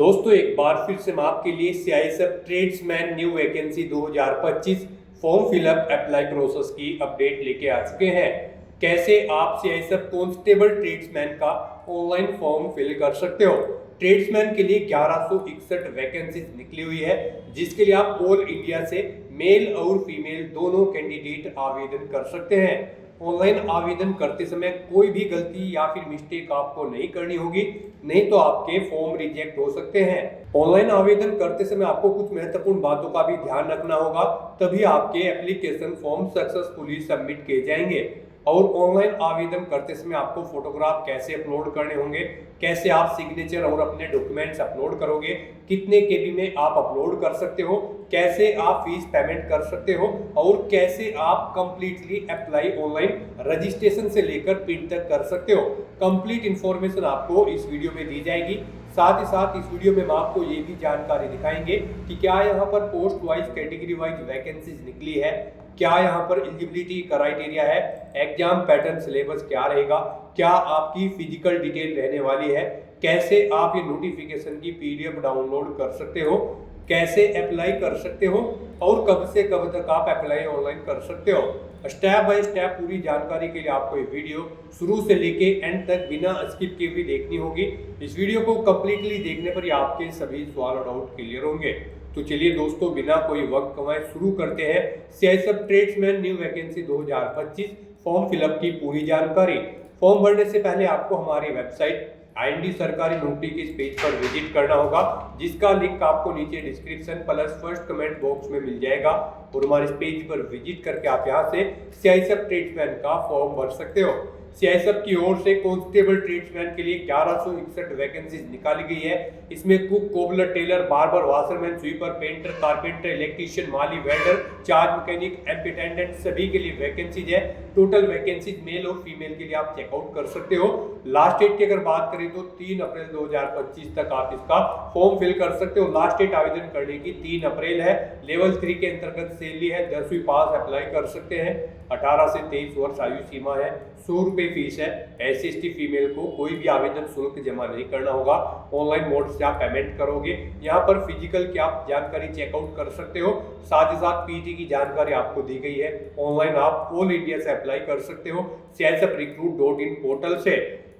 दोस्तों एक बार फिर से मैं आपके लिए CISF tradesman new vacancy 2025 form fill up apply process की अपडेट लेके आ चुके हैं। कैसे आप सीआईएसएफ कांस्टेबल ट्रेड्समैन का ऑनलाइन फॉर्म फिल कर सकते हो। ट्रेड्समैन के लिए 1161 वैकेंसीज निकली हुई है, जिसके लिए आप ऑल इंडिया से मेल और फीमेल दोनों कैंडिडेट आवेदन कर सकते हैं। ऑनलाइन आवेदन करते समय कोई भी गलती या फिर मिस्टेक आपको नहीं करनी होगी, नहीं तो आपके फॉर्म रिजेक्ट हो सकते हैं। ऑनलाइन आवेदन करते समय आपको कुछ महत्वपूर्ण बातों का भी ध्यान रखना होगा, तभी आपके एप्लीकेशन फॉर्म सक्सेसफुली सबमिट किए जाएंगे। और ऑनलाइन आवेदन करते समय आपको फोटोग्राफ कैसे अपलोड करने होंगे, कैसे आप सिग्नेचर और अपने डॉक्यूमेंट्स अपलोड करोगे, कितने केबी में आप अपलोड कर सकते हो, कैसे आप फीस पेमेंट कर सकते हो और कैसे आप कंप्लीटली अप्लाई ऑनलाइन रजिस्ट्रेशन से लेकर प्रिंट तक कर सकते हो। कंप्लीट इंफॉर्मेशन आपको इस वीडियो में दी जाएगी। साथ ही साथ इस वीडियो में हम आपको ये भी जानकारी दिखाएंगे कि क्या यहाँ पर post wise category wise vacancies निकली है, क्या यहाँ पर एलिजिबिलिटी क्राइटेरिया है, एग्जाम पैटर्न सिलेबस क्या रहेगा, क्या आपकी फिजिकल डिटेल रहने वाली है, कैसे आप ये नोटिफिकेशन की पीडीएफ डाउनलोड कर सकते हो, कैसे अप्लाई कर सकते हो और कब से कब तक आप अप्लाई ऑनलाइन कर सकते हो। स्टेप बाय स्टेप पूरी जानकारी के लिए आपको ये वीडियो शुरू से लेके एंड तक बिना स्किप किए भी देखनी होगी। इस वीडियो को कंप्लीटली देखने पर ही आपके सभी सवाल और डाउट क्लियर होंगे। तो चलिए दोस्तों बिना कोई वक्त गंवाए शुरू करते हैं CISF tradesman new vacancy 2025 form fill up की पूरी जानकारी। फॉर्म भरने से पहले आपको हमारी वेबसाइट आईएनडी सरकारी नौकरी के इस पेज पर विजिट करना होगा, जिसका लिंक आपको नीचे description plus first comment box में मिल जाएगा। और हमारे इस पेज पर विजिट करके आप यहां से सीआईएसएफ ट्रेड्समैन का फॉर्म भर सकते हो। सीआईएसएफ की ओर से कांस्टेबल ट्रेड्समैन के लिए 1161 वैकेंसीज निकाली गई है। इसमें cook, cobbler, tailor, barber, washerman, sweeper, painter, carpenter, electrician, माली, वेल्डर, चार्ज मैकेनिक, एम्प सभी के लिए वैकेंसीज है। टोटल वैकेंसीज मेल और फीमेल के लिए आप चेकआउट कर सकते हो। लास्ट डेट की अगर बात करें तो 3 अप्रैल 2025 तक आप इसका फॉर्म फिल कर सकते हो। लास्ट डेट आवेदन करने की 3 अप्रैल है। लेवल 3 के अंतर्गत सैलरी है, 10वीं पास अप्लाई कर सकते हैं। 18 से 23 वर्ष आयु सीमा है। 100 रुपए फीस है। एससी/एसटी फीमेल को कोई भी आवेदन शुल्क जमा नहीं करना होगा, ऑनलाइन मोड से आप पेमेंट करोगे। यहाँ पर फिजिकल की आप जानकारी चेकआउट कर सकते हो। साथ ही साथ पीटी की जानकारी आपको दी गई है। ऑनलाइन आप ऑल इंडिया से अप्लाई कर सकते हो CISFrecruit.in पोर्टल से।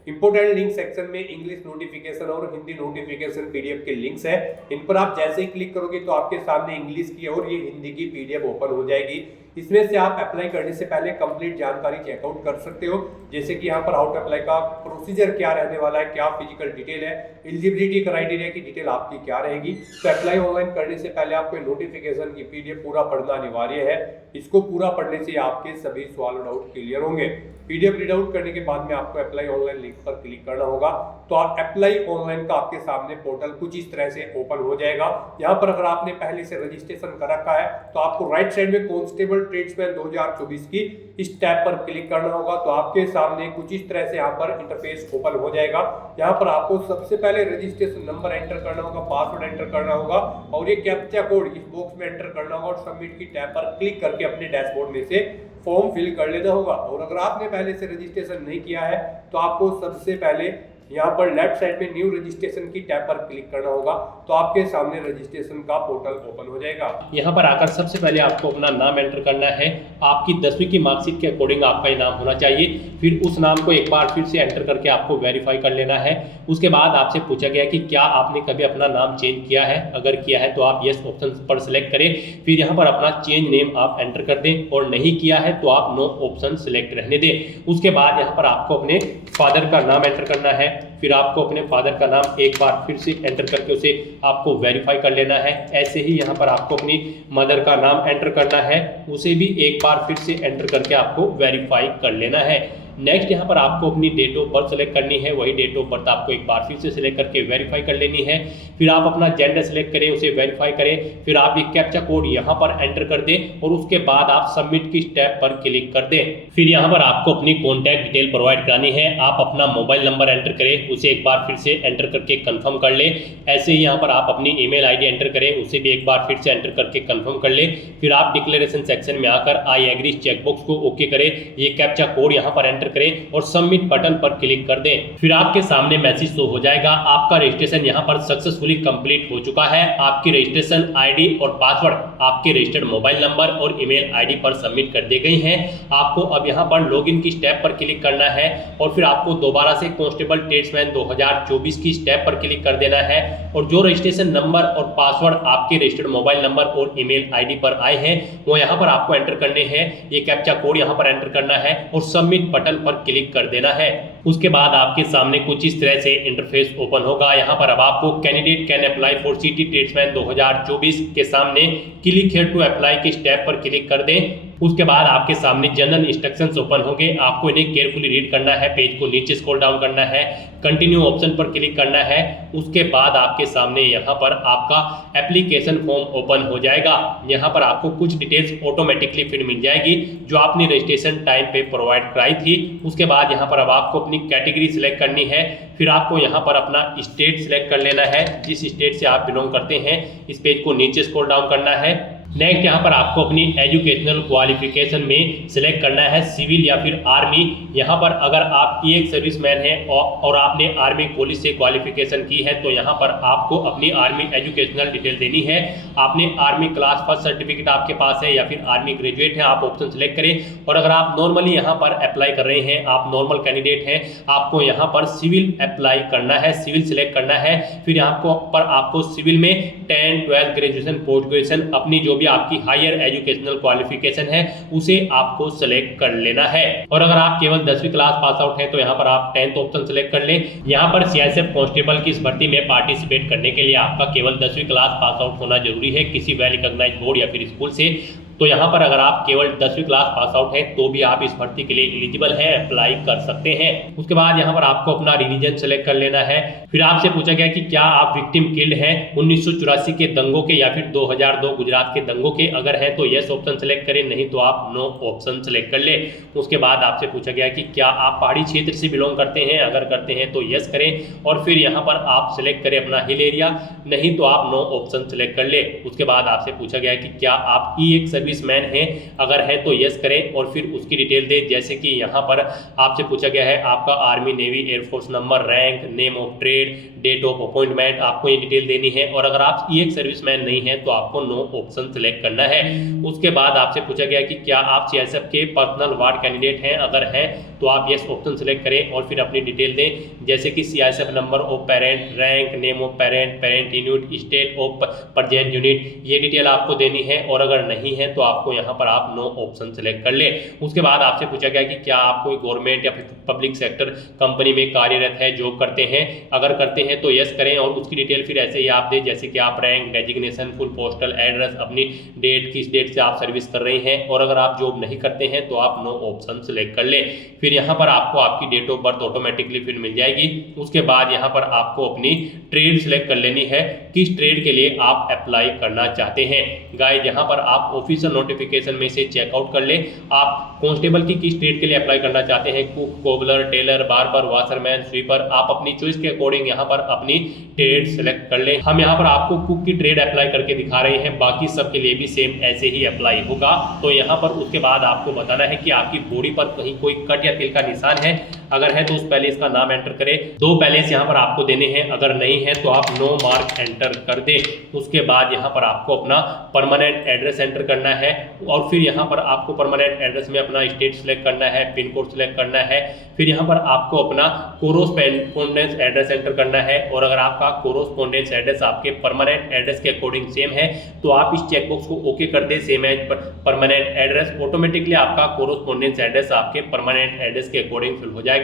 इंपोर्टेंट लिंक सेक्शन में इंग्लिश नोटिफिकेशन और हिंदी नोटिफिकेशन पीडीएफ के लिंक्स है। इन पर आप जैसे ही क्लिक करोगे तो आपके सामने इंग्लिश की और ये हिंदी की पीडीएफ ओपन हो जाएगी। इसमें से आप अप्लाई करने से पहले कंप्लीट जानकारी चेकआउट कर सकते हो, जैसे कि यहाँ पर हाउ टू अप्लाई का प्रोसीजर क्या रहने वाला है, क्या फिजिकल डिटेल है, एलिजिबिलिटी क्राइटेरिया की डिटेल आपकी क्या रहेगी। तो अप्लाई ऑनलाइन करने से पहले आपको नोटिफिकेशन की पीडीएफ पूरा पढ़ना अनिवार्य है। इसको पूरा पढ़ने से आपके सभी सवाल और डाउट क्लियर होंगे। पीडीएफ रीड आउट करने के बाद में आपको अप्लाई ऑनलाइन लिंक पर क्लिक करना होगा। तो आप अप्लाई ऑनलाइन का आपके सामने पोर्टल कुछ इस तरह से ओपन हो जाएगा। यहाँ पर अगर आपने पहले से रजिस्ट्रेशन कर रखा है तो आपको राइट साइड में कांस्टेबल ट्रेड्समैन 2024 की इस टैब पर क्लिक करना होगा। तो आपके सामने कुछ इस तरह से यहाँ पर इंटरफेस ओपन हो जाएगा। यहाँ पर आपको सबसे पहले रजिस्ट्रेशन नंबर एंटर करना होगा, पासवर्ड एंटर करना होगा और ये कैप्चा कोड इस बॉक्स में एंटर करना होगा और सबमिट की टैब पर क्लिक करके अपने डैशबोर्ड में से फॉर्म फिल कर लेना होगा। और अगर आपने पहले से रजिस्ट्रेशन नहीं किया है तो आपको सबसे पहले यहाँ पर लेफ्ट साइड में न्यू रजिस्ट्रेशन की टैब पर क्लिक करना होगा। तो आपके सामने रजिस्ट्रेशन का पोर्टल ओपन हो जाएगा। यहाँ पर आकर सबसे पहले आपको अपना नाम एंटर करना है। आपकी 10वीं की मार्कशीट के अकॉर्डिंग आपका ये नाम होना चाहिए। फिर उस नाम को एक बार फिर से एंटर करके आपको वेरीफाई कर लेना है। उसके बाद आपसे पूछा गया कि क्या आपने कभी अपना नाम चेंज किया है। अगर किया है तो आप यस ऑप्शन पर सिलेक्ट करें। फिर यहाँ पर अपना चेंज नेम आप एंटर कर दें और नहीं किया है तो आप नो ऑप्शन सिलेक्ट रहने दें। उसके बाद यहाँ पर आपको अपने फादर का नाम एंटर करना है। फिर आपको अपने फादर का नाम एक बार फिर से एंटर करके उसे आपको वेरीफाई कर लेना है। ऐसे ही यहाँ पर आपको अपनी मदर का नाम एंटर करना है, उसे भी एक बार फिर से एंटर करके आपको वेरीफाई कर लेना है। नेक्स्ट यहाँ पर आपको अपनी डेट ऑफ बर्थ सेलेक्ट करनी है। वही डेट ऑफ बर्थ आपको एक बार फिर से सिलेक्ट करके वेरीफाई कर लेनी है। फिर आप अपना जेंडर सेलेक्ट करें, उसे वेरीफाई करें। फिर आप ये कैप्चा कोड यहाँ पर एंटर कर दें और उसके बाद आप सबमिट की स्टेप पर क्लिक कर दें। फिर यहाँ पर आपको अपनी कॉन्टैक्ट डिटेल प्रोवाइड करानी है। आप अपना मोबाइल नंबर एंटर करें, उसे एक बार फिर से एंटर करके कन्फर्म कर लें। ऐसे ही यहाँ पर आप अपनी ईमेल आईडी एंटर करें, उसे भी एक बार फिर से एंटर करके कन्फर्म कर लें। फिर आप डिक्लेरेशन सेक्शन में आकर आई एग्री चेकबॉक्स को ओके करें। ये कैप्चा कोड यहाँ पर एंटर करें और सबमिट बटन पर क्लिक कर दें। फिर आपके सामने मैसेज शो हो जाएगा, आपका रजिस्ट्रेशन यहाँ पर सक्सेसफुली कंप्लीट हो चुका है। आपकी रजिस्ट्रेशन आईडी और पासवर्ड आपके रजिस्टर्ड मोबाइल नंबर और ईमेल आईडी पर सबमिट कर दी गई हैं। आपको अब यहाँ पर लॉगिन की स्टेप पर क्लिक करना है और फिर आपको दोबारा से कांस्टेबल ट्रेड्समैन 2024 की स्टेप पर क्लिक कर देना है और जो रजिस्ट्रेशन नंबर और पासवर्ड आपके रजिस्टर्ड मोबाइल नंबर और ईमेल आईडी पर आए हैं वो यहाँ पर आपको एंटर करने हैं। ये कैप्चा कोड यहाँ पर एंटर करना है और सबमिट बटन पर क्लिक कर देना है। उसके बाद आपके सामने कुछ इस तरह से इंटरफेस ओपन होगा। यहाँ पर अब आपको candidate can apply for city tradesman 2024 के सामने क्लिक हियर टू अप्लाई के स्टेप पर क्लिक कर दें। उसके बाद आपके सामने जनरल इंस्ट्रक्शंस ओपन होंगे, आपको इन्हें केयरफुली रीड करना है। पेज को नीचे स्क्रॉल डाउन करना है, कंटिन्यू ऑप्शन पर क्लिक करना है। उसके बाद आपके सामने यहाँ पर आपका एप्लीकेशन फॉर्म ओपन हो जाएगा। यहाँ पर आपको कुछ डिटेल्स ऑटोमेटिकली फिर मिल जाएगी जो आपने रजिस्ट्रेशन टाइम पे प्रोवाइड कराई थी। उसके बाद यहाँ पर अब आपको अपनी कैटेगरी सिलेक्ट करनी है। फिर आपको यहाँ पर अपना स्टेट सिलेक्ट कर लेना है, जिस स्टेट से आप बिलोंग करते हैं। इस पेज को नीचे स्क्रॉल डाउन करना है। नेक्स्ट यहाँ पर आपको अपनी एजुकेशनल क्वालिफिकेशन में सिलेक्ट करना है सिविल या फिर आर्मी। यहाँ पर अगर आप एक सर्विसमैन हैं और आपने आर्मी पुलिस से क्वालिफिकेशन की है तो यहाँ पर आपको अपनी आर्मी एजुकेशनल डिटेल देनी है। आपने आर्मी क्लास फर्स्ट सर्टिफिकेट आपके पास है या फिर आर्मी ग्रेजुएट है, आप ऑप्शन सेलेक्ट करें। और अगर आप नॉर्मली यहाँ पर अप्लाई कर रहे हैं, आप नॉर्मल कैंडिडेट हैं, आपको यहाँ पर सिविल अप्लाई करना है, सिविल सिलेक्ट करना है। फिर यहाँ पर आपको सिविल में 10, 12 ग्रेजुएशन, पोस्ट ग्रेजुएशन, अपनी जो भी आपकी हायर एजुकेशनल क्वालिफिकेशन है उसे आपको सेलेक्ट कर लेना है। और अगर आप केवल 10वीं क्लास पास आउट हैं तो यहाँ पर आप 10th ऑप्शन सेलेक्ट कर लें। यहाँ पर सीआईएसएफ कांस्टेबल की इस भर्ती में पार्टिसिपेट करने के लिए आपका केवल 10वीं क्लास पास आउट होना जरूरी है किसी वेल रिकॉग्नाइज्ड बोर्ड या फिर स्कूल से। तो यहाँ पर अगर आप केवल 10वीं क्लास पास आउट हैं तो भी आप इस भर्ती के लिए एलिजिबल हैं, अप्लाई कर सकते हैं। उसके बाद यहाँ पर आपको अपना रिलीजन सेलेक्ट कर लेना है। फिर आपसे पूछा गया कि क्या आप विक्टिम किल्ड हैं 1984 के दंगों के या फिर 2002 गुजरात के दंगों के। अगर है तो यस ऑप्शन सेलेक्ट करें, नहीं तो आप नो ऑप्शन सेलेक्ट कर ले। उसके बाद आपसे पूछा गया कि क्या आप पहाड़ी क्षेत्र से बिलोंग करते हैं। अगर करते हैं तो यस करें और फिर यहाँ पर आप सेलेक्ट करें अपना हिल एरिया, नहीं तो आप नो ऑप्शन सेलेक्ट कर ले। उसके बाद आपसे पूछा गया कि क्या आप एक सर्विसमैन हैं। अगर है तो यस करें और फिर उसकी डिटेल दे। जैसे कि यहाँ पर आपसे पूछा गया है आपका army, navy, air force number, rank, name of trade, date of appointment, आपको ये डिटेल देनी है। और अगर आप एक सर्विसमैन नहीं है तो आपको नो ऑप्शन सेलेक्ट करना है। उसके बाद आपसे पूछा गया कि क्या आप सीआईएसएफ के पर्सनल वार्ड कैंडिडेट हैं। अगर है तो आप यस ऑप्शन सेलेक्ट करें और फिर अपनी डिटेल दें। जैसे कि CISF number of parent, rank, name of parent, parent unit, state of present unit, ये डिटेल आपको देनी है। और अगर नहीं है तो आपको यहाँ पर आप नो ऑप्शन सेलेक्ट कर ले। उसके बाद आपसे पूछा गया कि क्या आप कोई गवर्नमेंट या फिर पब्लिक सेक्टर कंपनी में कार्यरत है, जॉब करते हैं। अगर करते हैं तो यस करें और उसकी डिटेल फिर ऐसे ही आप दें। जैसे कि आप rank, designation, full postal address, अपनी डेट, किस डेट से आप सर्विस कर रहे हैं। और अगर आप जॉब नहीं करते हैं तो आप नो ऑप्शन सेलेक्ट कर ले। फिर यहाँ पर आपको आपकी डेट ऑफ बर्थ ऑटोमेटिकली फिर मिल जाएगी। उसके बाद यहाँ पर आपको अपनी ट्रेड सिलेक्ट कर लेनी है, किस ट्रेड के लिए आप अप्लाई करना चाहते हैं। गाइस यहाँ पर आप ऑफिशियल नोटिफिकेशन में से चेकआउट कर ले। आप कांस्टेबल की किस ट्रेड के लिए अप्लाई करना चाहते हैं, cook, cobbler, tailor, barber, washerman, sweeper. आप अपनी चॉइस के अकॉर्डिंग यहाँ पर अपनी ट्रेड सेलेक्ट कर ले। हम यहाँ पर आपको कुक की ट्रेड अप्लाई करके दिखा रहे हैं, बाकी सब के लिए भी सेम ऐसे ही अप्लाई होगा। तो यहाँ पर उसके बाद आपको बताना है कि आपकी बॉडी पर कहीं कोई कट या तिल का निशान है। अगर है तो उस पैलेस का नाम एंटर करें। 2 पैलेस यहाँ पर आपको देने हैं, अगर नहीं है तो आप नो मार्क एंटर कर दे। उसके बाद यहाँ पर आपको अपना परमानेंट एड्रेस एंटर करना है और फिर यहाँ पर आपको परमानेंट एड्रेस में अपना स्टेट सेलेक्ट करना है, पिन कोड सेलेक्ट करना है। फिर यहाँ पर आपको अपना कोरोस्पोंडेंस एड्रेस एंटर करना है। और अगर आपका कोरोस्पोंडेंस एड्रेस आपके परमानेंट एड्रेस के अकॉर्डिंग सेम है तो आप इस चेकबॉक्स को ओके कर दे, same as permanent address. Automatically आपका कोरोस्पोंडेंस एड्रेस आपके परमानेंट एड्रेस के अकॉर्डिंग फिल हो जाएगा।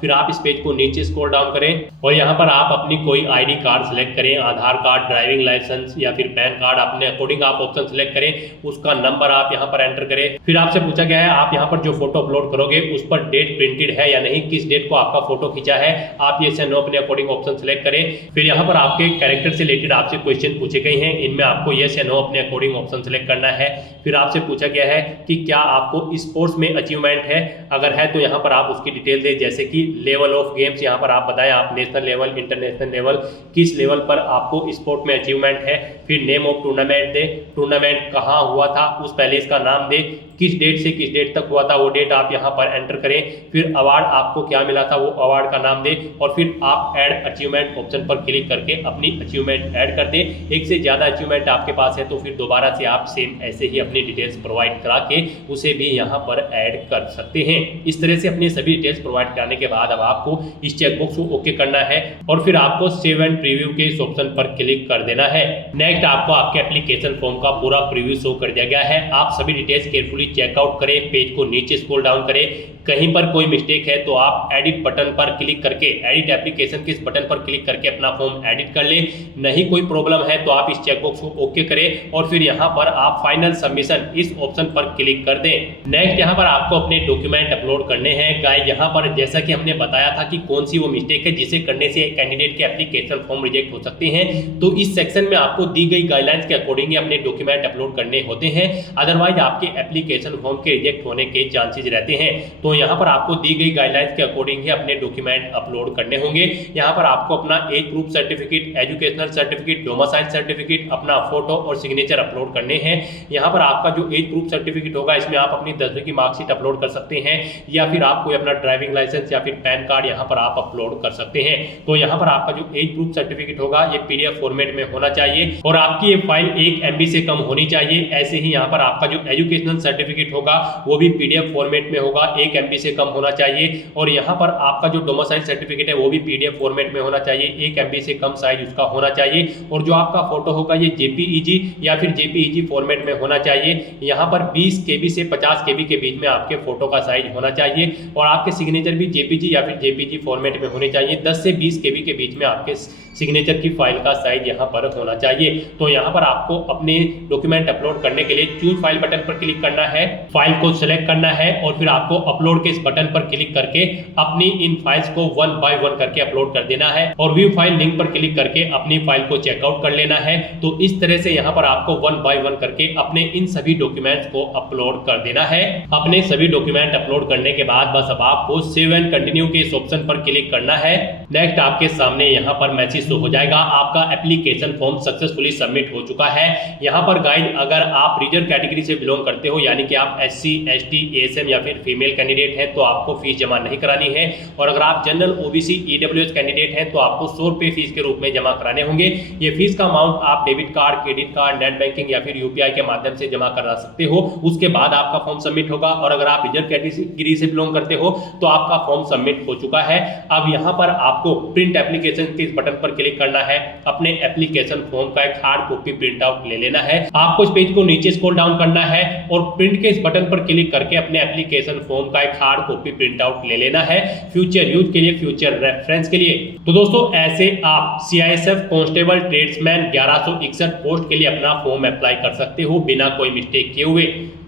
फिर आप इस पेज को नीचे स्क्रॉल डाउन करें और यहाँ पर आप अपनी कोई आईडी कार्ड सेलेक्ट करें, आधार कार्ड, ड्राइविंग लाइसेंस या फिर पैन कार्ड, अपने अकॉर्डिंग आप ऑप्शन सेलेक्ट करें। उसका नंबर आप यहाँ पर एंटर करें। फिर आपसे पूछा गया है आप यहाँ पर जो फोटो अपलोड करोगे उस पर डेट प्रिंटेड है या नहीं, किस डेट को आपका फोटो खींचा है। आप ये से नो अपने अकॉर्डिंग ऑप्शन सेलेक्ट करें। फिर यहाँ पर आपके कैरेक्टर से रिलेटेड आपसे क्वेश्चन पूछे गए हैं, इनमें आपको यस या नो अपने अकॉर्डिंग ऑप्शन सेलेक्ट करना है। फिर आपसे पूछा गया है कि क्या आपको स्पोर्ट्स में अचीवमेंट है, अगर है तो यहाँ पर आप उसकी डिटेल दें, जैसे कि लेवल ऑफ गेम्स यहाँ पर आप बताएं, आप नेशनल लेवल, इंटरनेशनल लेवल, किस लेवल पर आपको स्पोर्ट में अचीवमेंट है। फिर नेम ऑफ टूर्नामेंट दें, टूर्नामेंट कहाँ हुआ था उस पहले इसका नाम दें, किस डेट से किस डेट तक हुआ था वो डेट आप यहाँ पर एंटर करें। फिर अवार्ड आपको क्या मिला था वो अवार्ड का नाम दें और फिर आप ऐड अचीवमेंट ऑप्शन पर क्लिक करके अपनी अचीवमेंट ऐड कर दें। एक से ज़्यादा अचीवमेंट आपके पास है तो फिर दोबारा से आप सेम ऐसे ही अपनी डिटेल्स प्रोवाइड करा के उसे भी यहाँ पर ऐड कर सकते हैं। इस तरह से अपनी सभी डिटेल्स प्रोवाइड कराने के बाद अब आपको इस चेकबॉक्स को ओके करना है और फिर आपको सेव एंड प्रीव्यू के इस ऑप्शन पर क्लिक कर देना है। नेक्स्ट आपको आपके एप्लीकेशन फॉर्म का पूरा प्रीव्यू शो कर दिया गया है। आप सभी डिटेल्स केयरफुली चेकआउट करें, पेज को नीचे स्क्रॉल डाउन करें, कहीं पर कोई मिस्टेक है तो आप एडिट बटन पर क्लिक करके, एडिट एप्लीकेशन के इस बटन पर क्लिक करके अपना फॉर्म एडिट कर ले। नहीं कोई प्रॉब्लम है तो आप इस चेकबॉक्स को ओके करें और फिर यहाँ पर आप फाइनल सबमिशन इस ऑप्शन पर क्लिक कर दें। नेक्स्ट यहाँ पर आपको अपने डॉक्यूमेंट अपलोड करने हैं। गाइस यहाँ पर जैसा कि हमने बताया था कि कौन सी वो मिस्टेक है जिसे करने से कैंडिडेट के एप्लीकेशन फॉर्म रिजेक्ट हो सकते हैं, तो इस सेक्शन में आपको दी गई गाइडलाइंस के अकॉर्डिंग अपने डॉक्यूमेंट अपलोड करने होते हैं, अदरवाइज आपके एप्लीकेशन फॉर्म के रिजेक्ट होने के चांसेस रहते हैं। तो यहाँ पर आपको दी गई गाइडलाइंस के अकॉर्डिंग ही अपने डॉक्यूमेंट अपलोड करने होंगे। यहाँ पर आपको अपना age proof certificate, educational certificate, domicile certificate, अपना फोटो और सिग्नेचर अपलोड करने हैं। यहाँ पर आपका जो एज प्रूफ सर्टिफिकेट होगा इसमें आप अपनी 10वीं की मार्कशीट अपलोड कर सकते हैं या फिर आप कोई अपना ड्राइविंग लाइसेंस या फिर पैन कार्ड यहाँ पर आप अपलोड कर सकते हैं। तो यहाँ पर आपका जो एज प्रूफ सर्टिफिकेट होगा ये PDF फॉर्मेट में होना चाहिए और आपकी ये फाइल 1 MB से कम होनी चाहिए। ऐसे ही यहाँ पर आपका जो एजुकेशनल सर्टिफिकेट होगा वो भी PDF फॉर्मेट में होगा, 1 MB से कम होना चाहिए। और यहाँ पर आपका जो डोमिसाइल सर्टिफिकेट है वो भी PDF फॉर्मेट में होना चाहिए, 1 MB से कम साइज उसका होना चाहिए। और जो आपका फोटो होगा ये JPEG या फिर JPEG फॉर्मेट में होना चाहिए। यहाँ पर 20 KB से 50 KB के बीच में आपके फोटो का साइज होना चाहिए और आपके सिग्नेचर भी JPG या फिर JPG फॉर्मेट में होने चाहिए। 10 से 20 KB के बीच में आपके सिग्नेचर की फाइल का साइज यहाँ पर होना चाहिए। तो यहाँ पर आपको अपने डॉक्यूमेंट अपलोड करने के लिए चूज फाइल बटन पर क्लिक करना है, फाइल को सिलेक्ट करना है और फिर आपको अपलोड के इस बटन पर क्लिक करके अपनी इन फाइल्स को 1 by 1 करके अपलोड कर देना है और व्यू फाइल लिंक पर क्लिक करके अपनी फाइल को चेकआउट कर लेना है। तो इस तरह से यहाँ पर आपको 1 by 1 करके अपने इन सभी डॉक्यूमेंट्स को अपलोड कर देना है। अपने सभी डॉक्यूमेंट अपलोड करने के बाद बस अब आपको सेव एंड कंटिन्यू के इस ऑप्शन पर क्लिक करना है। नेक्स्ट आपके सामने यहाँ पर मैसेज शो हो जाएगा, आपका एप्लीकेशन फॉर्म सक्सेसफुली सबमिट हो चुका है। यहाँ पर गाइड अगर आप रिजर्व कैटेगरी से बिलोंग करते हो यानी कि आप SC, ST, ASM या फिर फीमेल कैंडिडेट हैं तो आपको फीस जमा नहीं करानी है और अगर आप जनरल OBC EWS कैंडिडेट हैं तो आपको 100 रुपये फीस के रूप में जमा कराने होंगे। ये फीस का अमाउंट आप debit card, credit card, net banking या फिर UPI के माध्यम से जमा करा सकते हो। उसके बाद आपका फॉर्म सबमिट होगा और अगर आप रिजर्व कैटेगरी से बिलोंग करते हो तो आपका फॉर्म सबमिट हो चुका है। अब यहाँ पर आपको प्रिंट एप्लीकेशन के इस बटन पर क्लिक करना है, अपने एप्लीकेशन फॉर्म का एक हार्ड कॉपी प्रिंट आउट ले लेना है। आपको इस पेज को नीचे स्क्रॉल डाउन करना है और प्रिंट के इस बटन पर क्लिक करके अपने एप्लीकेशन फॉर्म का एक हार्ड कॉपी प्रिंट आउट ले लेना है, फ्यूचर यूज के लिए, फ्यूचर रेफरेंस के लिए। तो दोस्तों ऐसे आप CISF कांस्टेबल ट्रेड्समैन 1161 पोस्ट के लिए अपना फॉर्म अप्लाई कर सकते हो बिना कोई मिस्टेक किए हुए।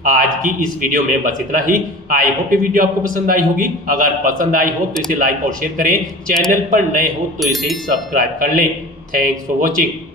आज की इस वीडियो में बस इतना ही। आई होप ये वीडियो आपको पसंद आई होगी। अगर पसंद आई हो तो इसे लाइक और शेयर करें, चैनल पर नए हो तो इसे सब्सक्राइब कर लें। Thanks for watching.